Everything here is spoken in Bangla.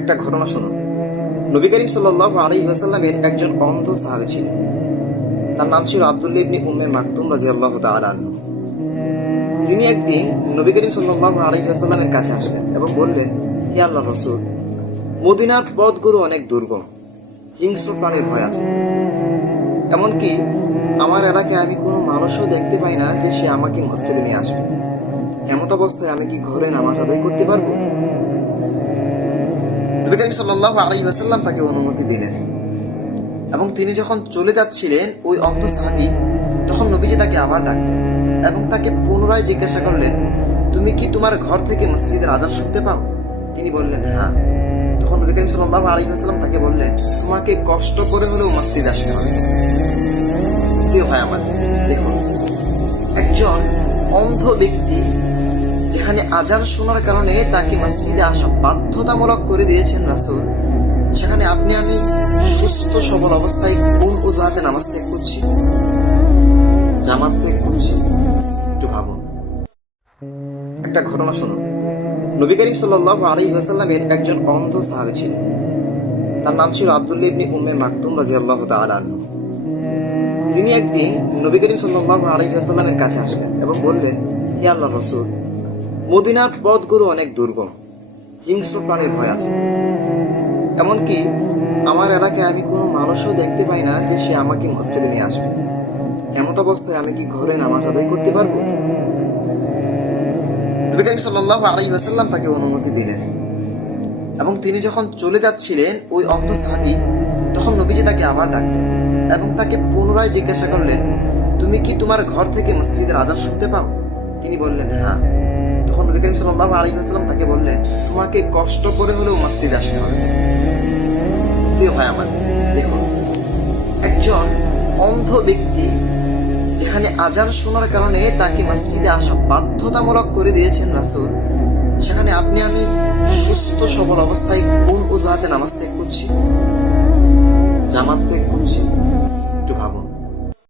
একটা ঘটনা শোনো। নবী করিম সাল্লাল্লাহু আলাইহি ওয়াসাল্লামের একজন অন্ধ সাহাবী ছিলেন। তার নাম ছিল আব্দুল্লাহ ইবনে উম্মে মাকতুম রাদিয়াল্লাহু তাআলা আনহু। তিনি একদিন নবী করিম সাল্লাল্লাহু আলাইহি ওয়াসাল্লামের কাছে আসলেন এবং বললেন, হে আল্লাহর রাসূল, মদিনার পথগুলো অনেক দুর্গম, হিংস্র প্রাণীর ভয় আছে। এমনকি আমার এলাকায় আমি কোনো মানুষও দেখতে পাই না যে সে আমাকে মসজিদে নিয়ে আসবে। এমত অবস্থায় আমি কি ঘরে নামাজ আদায় করতে পারবো? নবী করিম সাল্লাল্লাহু আলাইহি ওয়াসাল্লাম তাকে অনুমতি দিলেন এবং তিনি যখন চলে যাচ্ছিলেন ওই অন্ধ সাহাবী তখন নবীজি তাকে আবার ডাকলেন এবং তাকে পুনরায় জিজ্ঞাসা করলেন, তুমি কি তোমার ঘর থেকে মসজিদের আযান শুনতে পাও? তিনি বললেন, হ্যাঁ। তখন নবী করিম সাল্লাল্লাহু আলাইহি ওয়াসাল্লাম তাকে বললেন, তোমাকে কষ্ট করে হলেও মসজিদে আসতে হবে। প্রিয় ভাই আমার, দেখুন, একজন অন্ধ ব্যক্তি যেখানে আযান শোনার কারণে তাকে মসজিদে আসা বাধ্যতামূলক করে দিয়েছেন রাসূল, সেখানে আপনি আমি সুস্থ সবল অবস্থায় কোন অজুহাতে নামাজ ত্যাগ করছি, জামাত ত্যাগ করছি? একটু ভাবুন। একটা ঘটনা শুনুন। নবী করিম সাল্লাল্লাহু আলাইহি ওয়াসাল্লামের একজন অন্ধ সাহাবী ছিলেন। তার নাম ছিল আব্দুল্লাহ ইবনে উম্মে মাকতুম রাদিয়াল্লাহু তাআলা আনহু। তিনি একদিন নবী করিম সাল্লাল্লাহু আলাইহি ওয়াসাল্লামের কাছে আসলেন এবং বললেন, হে আল্লাহর রাসূল, মদিনার পথগুলো অনেক দুর্গম, হিংস্র প্রাণীর ভয় আছে। এমনকি আমার এলাকায় আমি কোনো মানুষও দেখতে পাই না যে সে আমাকে মসজিদে নিয়ে আসবে। এমত অবস্থায় আমি কি ঘরে নামাজ আদায় করতে পারবো? নবী করিম সাল্লাল্লাহু আলাইহি ওয়াসাল্লাম তাকে অনুমতি দিলেন এবং তিনি যখন চলে যাচ্ছিলেন ওই অন্ধ সাহাবী তখন নবীজি তাকে আবার ডাকলেন এবং তাকে পুনরায় জিজ্ঞাসা করলেন, তুমি কি তোমার ঘর থেকে মসজিদের আযান শুনতে পাও? তিনি বললেন, হ্যাঁ। তখন নবী করিম সাল্লাল্লাহু আলাইহি ওয়াসাল্লাম তাকে বললেন, তোমাকে কষ্ট করে হলেও মসজিদে আসতে হবে। প্রিয় ভাই আমার, দেখুন, একজন অন্ধ ব্যক্তি যেখানে আযান শোনার কারণে তাকে মসজিদে আসা বাধ্যতামূলক করে দিয়েছেন রাসূল, সেখানে আপনি আমি সুস্থ সবল অবস্থায় কোন অজুহাতে নামাজ ত্যাগ করছি, জামাত ত্যাগ করছি? একটু ভাবুন।